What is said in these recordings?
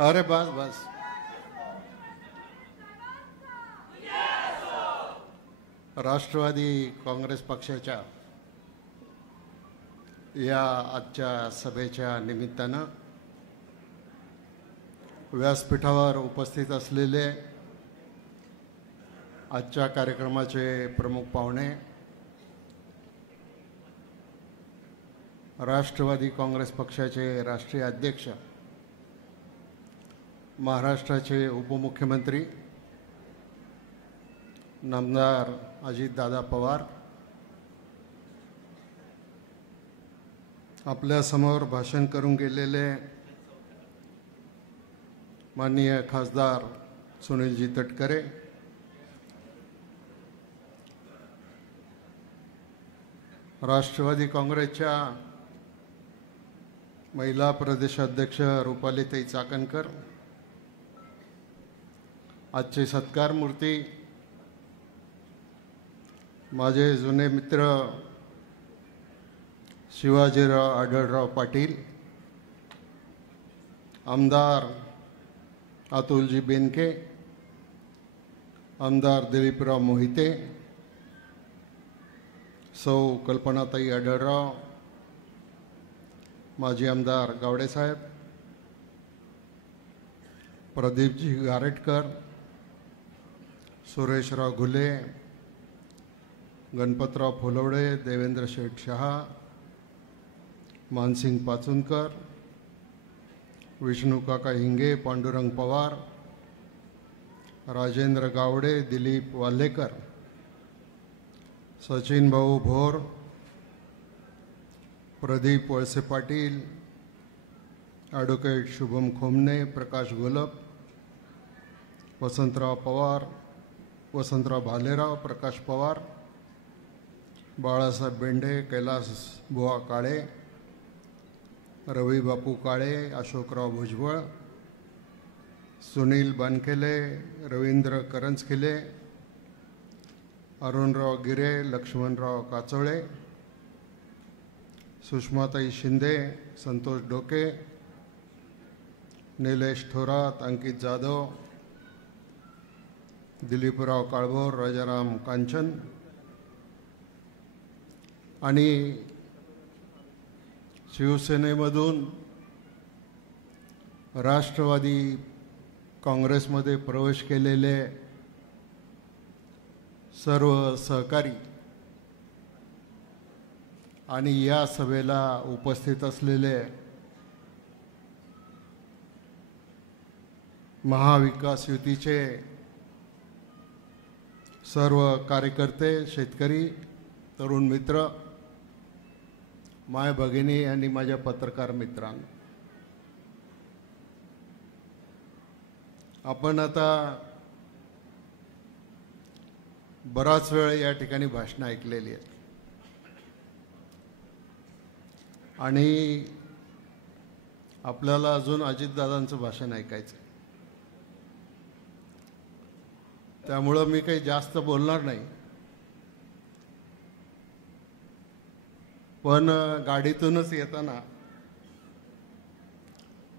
अरे बस बस. राष्ट्रवादी काँग्रेस पक्षाच्या या आजच्या सभेच्या निमित्तानं व्यासपीठावर उपस्थित असलेले आजच्या कार्यक्रमाचे प्रमुख पाहुणे, राष्ट्रवादी काँग्रेस पक्षाचे राष्ट्रीय अध्यक्ष, महाराष्ट्राचे उपमुख्यमंत्री नामदार अजितदादा पवार, आपल्यासमोर भाषण करून गेलेले माननीय खासदार सुनीलजी तटकरे, राष्ट्रवादी काँग्रेसच्या महिला प्रदेशाध्यक्ष रुपालीताई चाकणकर, आजचे सत्कार मूर्ती माझे जुने मित्र शिवाजीराव आढळराव पाटील, आमदार अतुलजी बेनके, आमदार दिलीपराव मोहिते, सौ कल्पनाताई आढळराव, माजी आमदार गावडेसाहेब, प्रदीपजी गारेटकर, सुरेशराव घुले, गणपतराव फुलवडे, देवेंद्र शेठ शहा, मानसिंग पाचुनकर, विष्णुकाका हिंगे, पांडुरंग पवार, राजेंद्र गावडे, दिलीप वाल्हेकर, सचिन भाऊ भोर, प्रदीप वळसे पाटील, ॲडव्होकेट शुभम खोमने, प्रकाश गोलप, वसंतराव पवार, वसंतराव भालेराव, प्रकाश पवार, बाळासाहेब बेंडे, कैलास बुवा काळे, रवी बापू काळे, अशोकराव भुजबळ, सुनील बानखेले, रवींद्र करंजखिले, अरुणराव गिरे, लक्ष्मणराव काचोळे, सुषमाताई शिंदे, संतोष डोके, निलेश थोरात, अंकित जाधव, दिलीपराव काळभोर, राजाराम कांचन आणि शिवसेनेमधून राष्ट्रवादी काँग्रेसमध्ये प्रवेश केलेले सर्व सहकारी आणि या सभेला उपस्थित असलेले महाविकास युतीचे सर्व कार्यकर्ते, शेतकरी, तरुण मित्र, माय भगिनी आणि माझ्या पत्रकार मित्रांनो, आपण आता बराच वेळ या ठिकाणी भाषणं ऐकलेली आहेत आणि आपल्याला अजून अजितदादांचं भाषण ऐकायचं आहे. त्यामुळं मी काही जास्त बोलणार नाही, पण गाडीतूनच येताना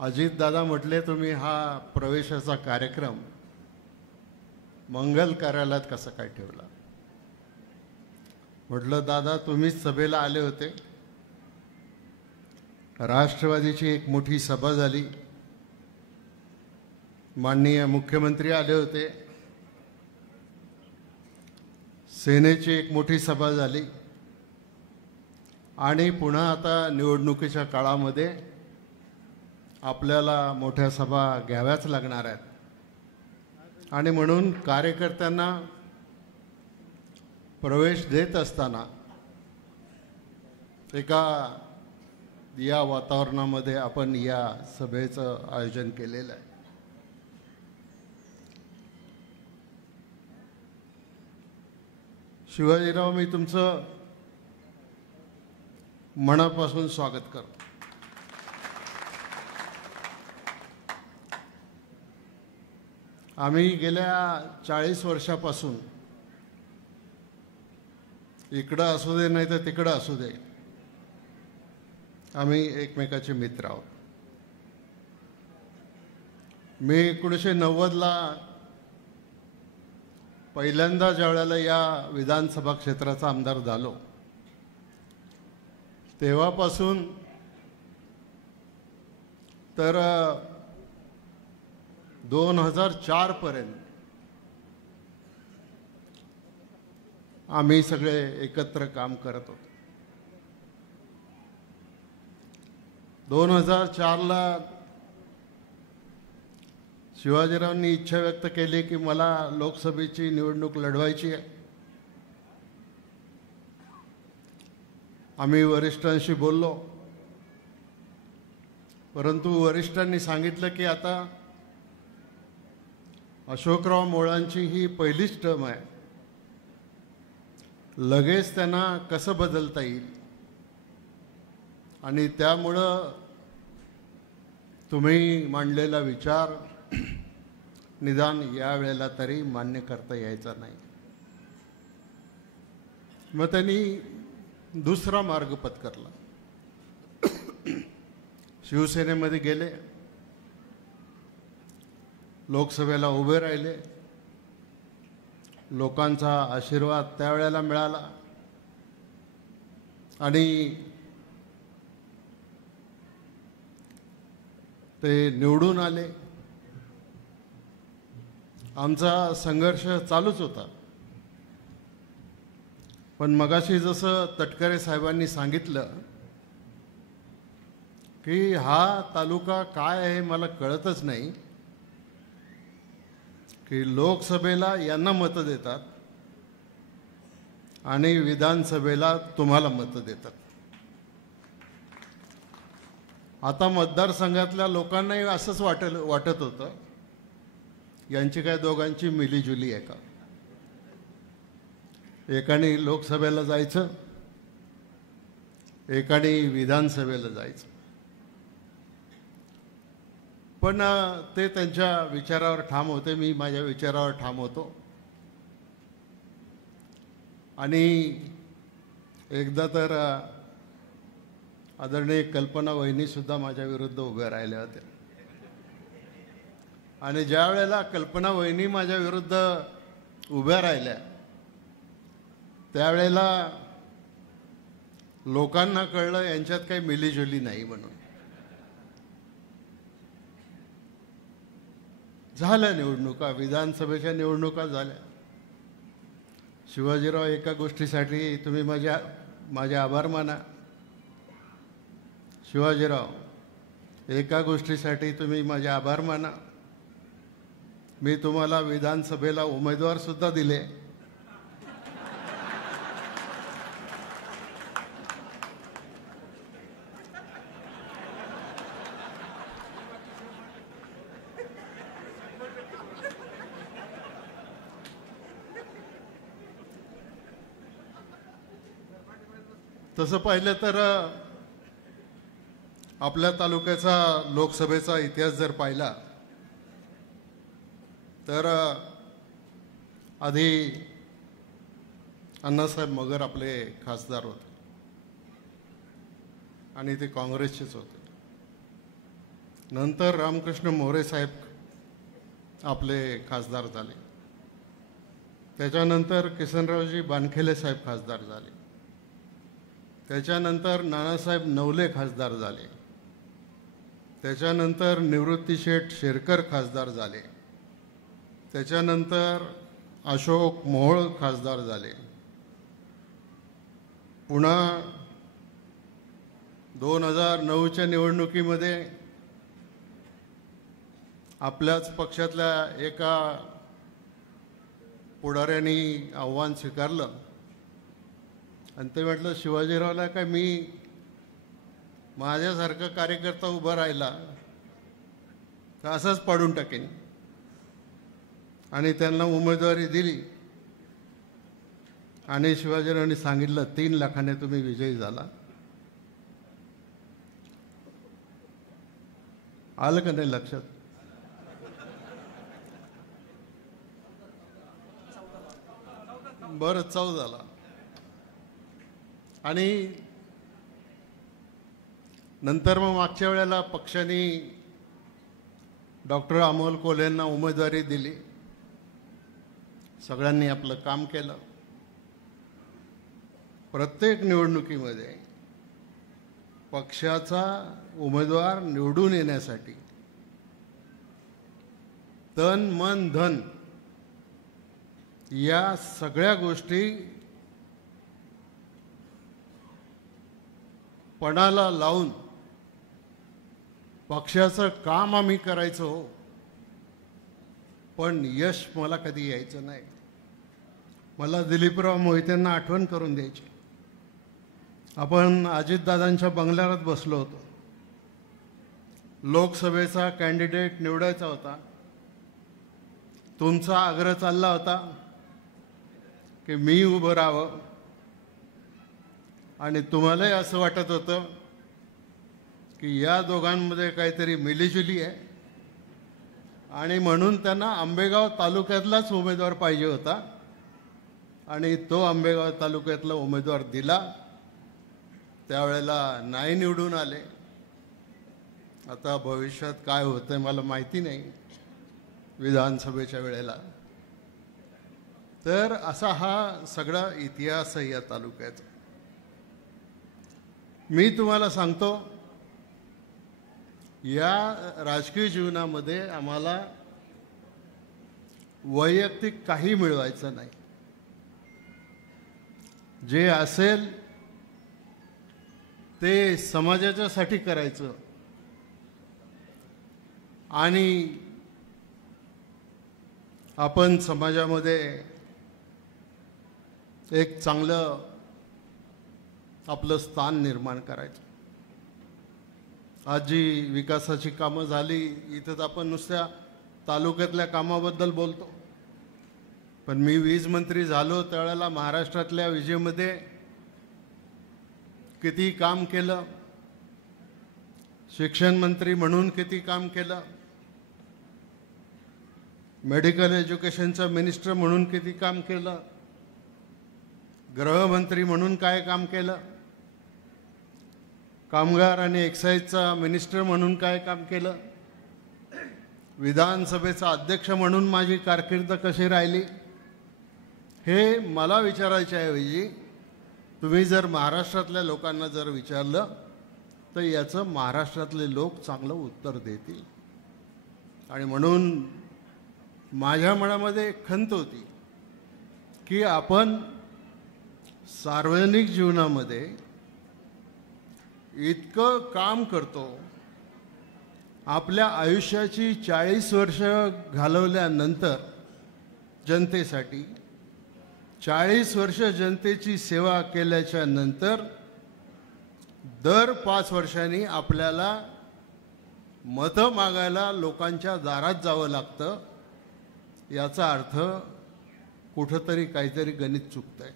अजितदादा म्हटले, तुम्ही हा प्रवेशाचा कार्यक्रम मंगल कार्यालयात कसा काय ठेवला? म्हटलं, दादा तुम्हीच सभेला आले होते, राष्ट्रवादीची एक मोठी सभा झाली, माननीय मुख्यमंत्री आले होते, सेनेची एक मोठी सभा झाली आणि पुन्हा आता निवडणुकीच्या काळामध्ये आपल्याला मोठ्या सभा घ्याव्याच लागणार आहेत आणि म्हणून कार्यकर्त्यांना प्रवेश देत असताना एका या वातावरणामध्ये आपण या सभेचं आयोजन केलेलं आहे. शिवाजीराव, मी तुमचं मनापासून स्वागत करतो. आम्ही गेल्या 40 वर्षापासून इकडं असू दे नाही तर तिकडं असू दे, आम्ही एकमेकाचे मित्र आहोत. मी 1990ला पहिल्यांदा ज्यावेळेला या विधानसभा क्षेत्राचा आमदार झालो तेव्हापासून तर 2004 पर्यंत आम्ही सगळे एकत्र काम करत होतो. 2004ला शिवाजीरावांनी इच्छा व्यक्त केली की मला लोकसभेची निवडणूक लढवायची आहे. आम्ही वरिष्ठांशी बोललो, परंतु वरिष्ठांनी सांगितलं की आता अशोकराव मोळांची ही पहिलीच टर्म आहे, लगेच त्यांना कसं बदलता येईल आणि त्यामुळं तुम्ही मांडलेला विचार निदान यावेळेला तरी मान्य करता यायचा नाही. मग त्यांनी दुसरा मार्ग पत्करला. शिवसेनेमध्ये गेले, लोकसभेला उभे राहिले, लोकांचा आशीर्वाद त्यावेळेला मिळाला आणि ते निवडून आले. आमचा संघर्ष चालूच होता, पण मगाशी जसं तटकरे साहेबांनी सांगितलं की हा तालुका काय आहे मला कळतच नाही की लोकसभेला यांना मतं देतात आणि विधानसभेला तुम्हाला मतं देतात. आता मतदारसंघातल्या लोकांनाही असंच वाटत होतं यांची काय दोघांची मिलीजुली आहे का. एकाने लोकसभेला जायचं, एकाने विधानसभेला जायचं. पण ते त्यांच्या विचारावर ठाम होते, मी माझ्या विचारावर ठाम होतो. आणि एकदा तर आदरणीय कल्पना वहिनीसुद्धा माझ्या विरुद्ध उभ्या राहिल्या होत्या. आणि ज्या वेळेला कल्पना वहिनी माझ्या विरुद्ध उभ्या राहिल्या त्यावेळेला लोकांना कळलं यांच्यात काही मिलीजुली नाही म्हणून. झाल्या निवडणुका, विधानसभेच्या निवडणुका झाल्या. शिवाजीराव, एका गोष्टीसाठी तुम्ही माझे आभार माना. शिवाजीराव, एका गोष्टीसाठी तुम्ही माझे आभार माना. मी तुम्हाला विधानसभेला उमेदवार सुद्धा दिले. तसं पाहिलं तर आपल्या तालुक्याचा लोकसभेचा इतिहास जर पाहिला तर आधी अण्णासाहेब मगर आपले खासदार होते आणि ते काँग्रेसचेच होते. नंतर रामकृष्ण मोरे साहेब आपले खासदार झाले. त्याच्यानंतर किसनरावजी बानखेले साहेब खासदार झाले. त्याच्यानंतर नानासाहेब नवले खासदार झाले. त्याच्यानंतर निवृत्तीशेठ शेरकर खासदार झाले. त्याच्यानंतर अशोक मोहोळ खासदार झाले. पुन्हा 2009च्या निवडणुकीमध्ये आपल्याच पक्षातल्या एका पुढाऱ्यांनी आव्हान स्वीकारलं आणि ते म्हटलं, शिवाजीरावला काय मी माझ्यासारखा कार्यकर्ता उभा राहिला तर असंच पाडून टाकेन. आणि त्यांना उमेदवारी दिली आणि शिवाजीरावांनी सांगितलं 3 लाखाने तुम्ही विजयी झाला. आलं का नाही लक्षात? बरं, 14 झाला. आणि नंतर मग मागच्या वेळेला पक्षाने डॉक्टर अमोल कोल्हेंना उमेदवारी दिली. सगळ्यांनी आपलं काम केलं. प्रत्येक निवडणुकीमध्ये पक्षाचा उमेदवार निवडून येण्यासाठी तन मन धन या सगळ्या गोष्टी पणाला लावून पक्षाचं काम आम्ही करायचो. पण यश मला कधी यायचं नाही. मला दिलीपराव मोहितेंना आठवण करून द्यायची. आपण अजितदादांच्या बंगल्यावर बसलो होतो. लोकसभेचा कॅन्डिडेट निवडायचा होता. तुमचा आग्रह चालला होता की मी उभं राहावं आणि तुम्हालाही असं वाटत होतं की या दोघांमध्ये काहीतरी मिलीजुली आहे आणि म्हणून त्यांना आंबेगाव तालुक्यातलाच उमेदवार पाहिजे होता आणि तो आंबेगाव तालुक्यातला उमेदवार दिला. त्यावेळेला नाही निवडून आले. आता भविष्यात काय होतंय मला माहिती नाही विधानसभेच्या वेळेला. तर असा हा सगळा इतिहास आहे या तालुक्याचा. मी तुम्हाला सांगतो या राजकीय जीवनामध्ये आम्हाला वैयक्तिक काही मिळवायचं नाही. जे असेल ते समाजाच्यासाठी करायचं आणि आपण समाजामध्ये एक चांगलं आपलं स्थान निर्माण करायचं. आज जी विकासाची कामं झाली इथं आपण नुसत्या तालुक्यातल्या कामाबद्दल बोलतो. पण मी वीज मंत्री झालो त्यावेळेला महाराष्ट्रातल्या विजेमध्ये किती काम केलं, शिक्षण मंत्री म्हणून किती काम केलं, मेडिकल एज्युकेशनचा मिनिस्टर म्हणून किती काम केलं, गृहमंत्री म्हणून काय काम केलं, कामगार आणि एक्साईजचा मिनिस्टर म्हणून काय काम केलं, विधानसभेचा अध्यक्ष म्हणून माझी कारकीर्द कशी राहिली, हे मला विचारायच्या ऐवजी तुम्ही जर महाराष्ट्रातल्या लोकांना जर विचारलं तर याचं महाराष्ट्रातले लोक चांगलं उत्तर देतील. आणि म्हणून माझ्या मनामध्ये एक खंत होती की आपण सार्वजनिक जीवनामध्ये इतकं काम करतो. आपल्या आयुष्याची 40 वर्ष घालवल्यानंतर जनतेसाठी 40 वर्ष जनतेची सेवा केल्याच्या नंतर दर 5 वर्षांनी आपल्याला मतं मागायला लोकांच्या दारात जावं लागतं. याचा अर्थ कुठंतरी काहीतरी गणित चुकतंय.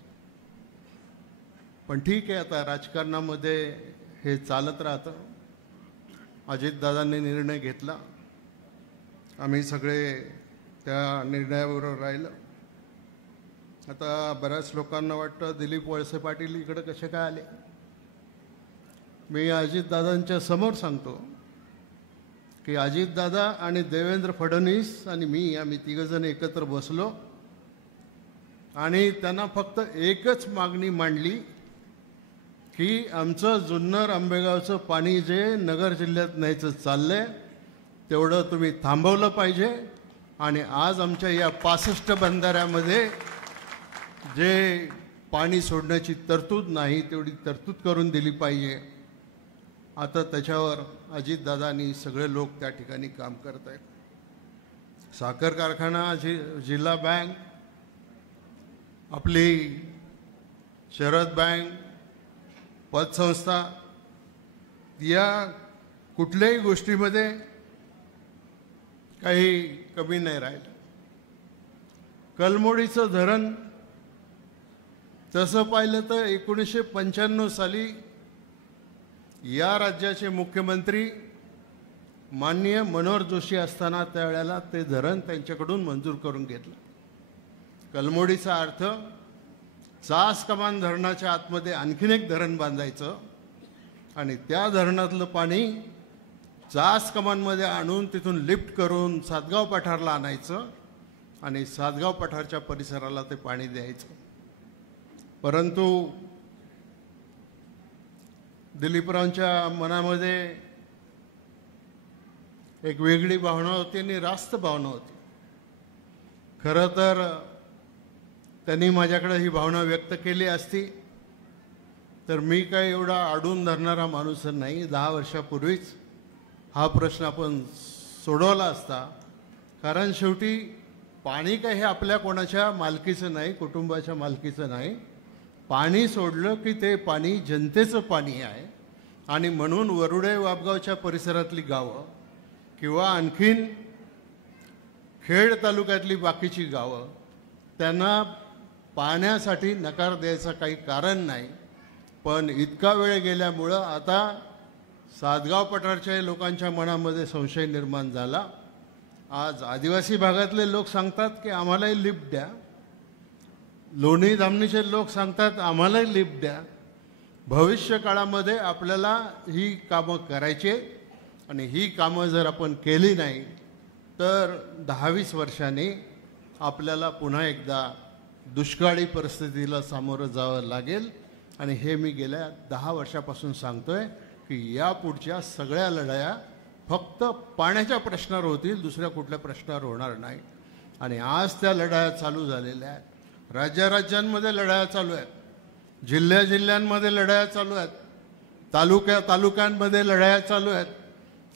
पण ठीक आहे, आता राजकारणामध्ये हे चालत राहतं. अजितदादांनी निर्णय घेतला, आम्ही सगळे त्या निर्णयाबरोबर राहिलं. आता बऱ्याच लोकांना वाटतं दिलीप वळसे पाटील इकडे कसे काय आले. मी अजितदादांच्या समोर सांगतो की अजितदादा आणि देवेंद्र फडणवीस आणि मी आम्ही तिघजण एकत्र बसलो आणि त्यांना फक्त एकच मागणी मांडली की आमचं जुन्नर आंबेगावचं पाणी जे नगर जिल्ह्यात न्यायचं चाललंय तेवढं तुम्ही थांबवलं पाहिजे आणि आज आमच्या या 65 बंधाऱ्यामध्ये जे पाणी सोडण्याची तरतूद नाही तेवढी तरतूद करून दिली पाहिजे. आता त्याच्यावर अजितदादांनी सगळे लोक त्या ठिकाणी काम करत आहेत. साखर कारखाना, जिल्हा बँक, आपली शरद बँक, पतसंस्था, या कुठल्याही गोष्टीमध्ये काही कमी नाही राहिलं. कलमोडीचं धरण तसं पाहिलं तर 1995 साली या राज्याचे मुख्यमंत्री माननीय मनोहर जोशी असताना त्यावेळेला ते धरण त्यांच्याकडून मंजूर करून घेतलं. कलमोडीचा अर्थ चास कमान धरणाच्या आतमध्ये आणखीन एक धरण बांधायचं आणि त्या धरणातलं पाणी जास कमानमध्ये आणून तिथून लिफ्ट करून सातगाव पठारला आणायचं आणि सातगाव पठारच्या परिसराला ते पाणी द्यायचं. परंतु दिलीपरावांच्या मनामध्ये एक वेगळी भावना होती आणि रास्त भावना होती. खरं तर त्यांनी माझ्याकडे ही भावना व्यक्त केली असती तर मी काय एवढा अडून धरणारा माणूस नाही. 10 वर्षापूर्वीच हा प्रश्न आपण सोडवला असता. कारण शेवटी पाणी काय हे आपल्या कोणाच्या मालकीचं नाही, कुटुंबाच्या मालकीचं नाही. पाणी सोडलं की ते पाणी जनतेचं पाणी आहे. आणि म्हणून वरुडे वाबगावच्या परिसरातली गावं किंवा आणखीन खेड तालुक्यातली बाकीची गावं त्यांना पाण्यासाठी नकार द्यायचं काही कारण नाही. पण इतका वेळ गेल्यामुळं आता सातगाव पठारच्या लोकांच्या मनामध्ये संशय निर्माण झाला. आज आदिवासी भागातले लोक सांगतात की आम्हालाही लिफ्ट द्या. लोणी धामणीचे लोक सांगतात आम्हालाही लिफ्ट द्या. भविष्य काळामध्ये आपल्याला ही कामं करायची आणि ही कामं जर आपण केली नाही तर 10-20 वर्षांनी आपल्याला पुन्हा एकदा दुष्काळी परिस्थितीला सामोरं जावं लागेल. आणि हे मी गेल्या 10 वर्षापासून सांगतोय की यापुढच्या सगळ्या लढाया फक्त पाण्याच्या प्रश्नावर होतील, दुसऱ्या कुठल्या प्रश्नावर होणार नाही. आणि आज त्या लढाया चालू झालेल्या आहेत. राज्यांमध्ये लढाया चालू आहेत, जिल्ह्यांमध्ये लढाया चालू आहेत, तालुक्यांमध्ये लढाया चालू आहेत.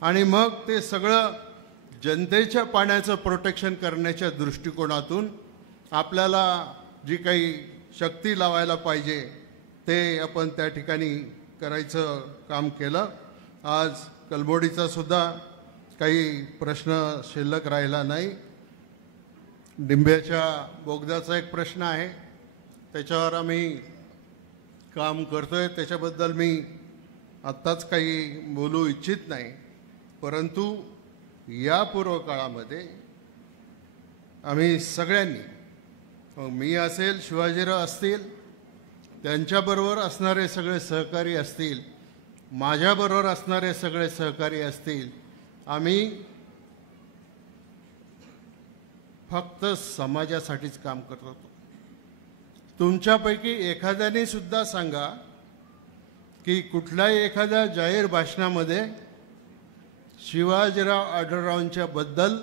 आणि मग ते सगळं जनतेच्या पाण्याचं प्रोटेक्शन करण्याच्या दृष्टिकोनातून आपल्याला जी काही शक्ती लावायला पाहिजे ते आपण त्या ठिकाणी करायचं काम केलं. आज कलबोडीचा सुद्धा काही प्रश्न शिल्लक राहिला नाही. डिंब्याच्या बोगद्याचा एक प्रश्न आहे, त्याच्यावर आम्ही काम करतोय. त्याच्याबद्दल मी आत्ताच काही बोलू इच्छित नाही. परंतु या पूर्व काळामध्ये आम्ही सगळ्यांनी, मी असेल, शिवाजीराव असतील, त्यांच्याबरोबर असणारे सगळे सहकारी असतील, माझ्याबरोबर असणारे सगळे सहकारी असतील, आम्ही फक्त समाजासाठीच काम करत होतो. तुमच्यापैकी एखाद्याने सुद्धा सांगा की कुठल्याही एखाद्या जाहीर भाषणामध्ये शिवाजीराव आढळरावांच्या बद्दल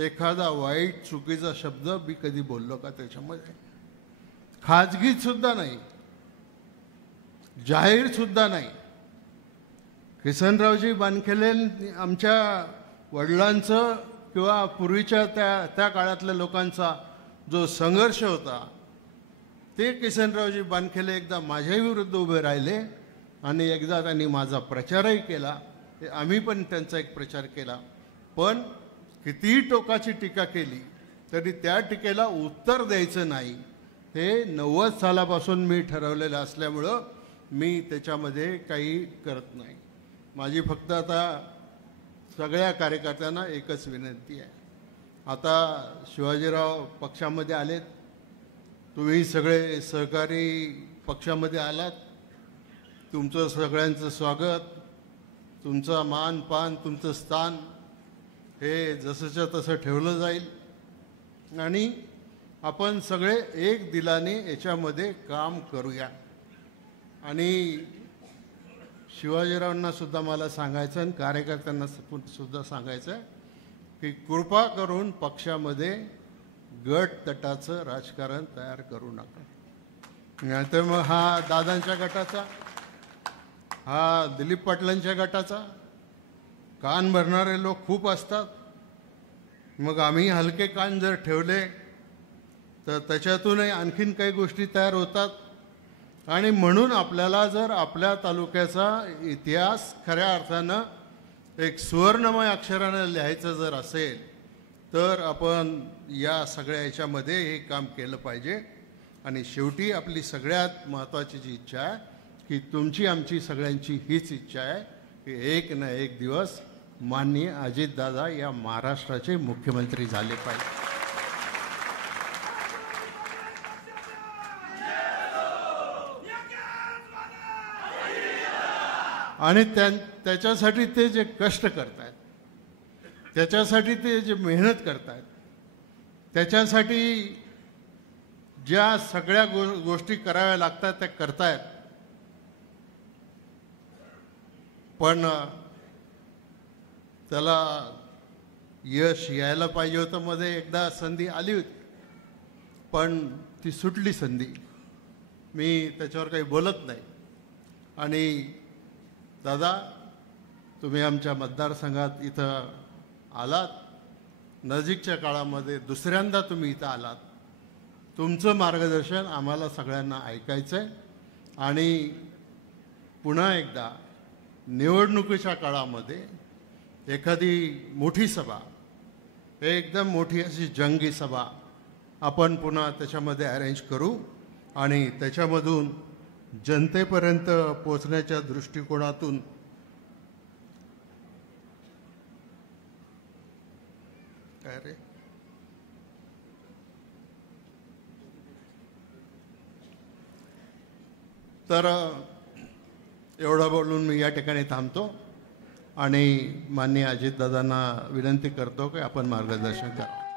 एखादा वाईट चुकीचा शब्द मी कधी बोललो का? त्याच्यामध्ये खाजगीत सुद्धा नाही, जाहीर सुद्धा नाही. किसनरावजी बानखेले आमच्या वडिलांचं किंवा पूर्वीच्या त्या काळातल्या लोकांचा जो संघर्ष होता ते किसनरावजी बानखेले एकदा माझ्याही विरुद्ध उभे राहिले आणि एकदा त्यांनी माझा प्रचारही केला. आम्ही पण त्यांचा एक प्रचार केला. पण कितीही टोकाची टीका केली तरी त्या टीकेला उत्तर द्यायचं नाही हे 90 सालापासून मी ठरवलेलं असल्यामुळं मी त्याच्यामध्ये काही करत नाही. माझी फक्त आता सगळ्या कार्यकर्त्यांना एकच विनंती आहे. आता शिवाजीराव पक्षामध्ये आलेत, तुम्ही सगळे सहकारी पक्षामध्ये आलात, तुमचं सगळ्यांचं स्वागत, तुमचा मान पान, तुमचं स्थान हे जसंच्या तसं ठेवलं जाईल. आणि आपण सगळे एक दिलाने याच्यामध्ये काम करूया. आणि शिवाजीरावांना सुद्धा मला सांगायचं आणि कार्यकर्त्यांना सुद्धा सांगायचं की कृपा करून पक्षामध्ये गट तटाचं राजकारण तयार करू नका. नाहीतर मग हा दादांच्या गटाचा, हा दिलीप पाटलांच्या गटाचा, कान भरणारे लोक खूप असतात. मग आम्ही हलके कान जर ठेवले तर त्याच्यातूनही आणखीन काही गोष्टी तयार होतात. आणि म्हणून आपल्याला जर आपल्या तालुक्याचा इतिहास खऱ्या अर्थानं एक सुवर्णमय अक्षरानं लिहायचं जर असेल तर आपण या सगळ्या याच्यामध्ये हे काम केलं पाहिजे. आणि शेवटी आपली सगळ्यात महत्त्वाची जी इच्छा आहे की तुमची आमची सगळ्यांची हीच इच्छा आहे की एक ना एक दिवस माननीय अजितदादा या महाराष्ट्राचे मुख्यमंत्री झाले पाहिजे. आणि त्याच्यासाठी ते जे कष्ट करतायत, त्याच्यासाठी ते जे मेहनत करतायत, त्याच्यासाठी ज्या सगळ्या गोष्टी कराव्या लागतात त्या करतायत. पण त्याला यश यायला पाहिजे होतं. मध्ये एकदा संधी आली होती, पण ती सुटली संधी. मी त्याच्यावर काही बोलत नाही. आणि दादा, तुम्ही आमच्या मतदारसंघात इथं आलात, नजीकच्या काळामध्ये दुसऱ्यांदा तुम्ही इथं आलात. तुमचं मार्गदर्शन आम्हाला सगळ्यांना ऐकायचं आहे. आणि पुन्हा एकदा निवडणुकीच्या काळामध्ये एखादी मोठी सभा, एकदम मोठी अशी जंगी सभा आपण पुन्हा त्याच्यामध्ये अरेंज करू आणि त्याच्यामधून जनतेपर्यंत पोचण्याच्या दृष्टिकोनातून काय रे तर एवढं बोलून मी या ठिकाणी थांबतो आणि माननीय अजितदादांना विनंती करतो की आपण मार्गदर्शन करा.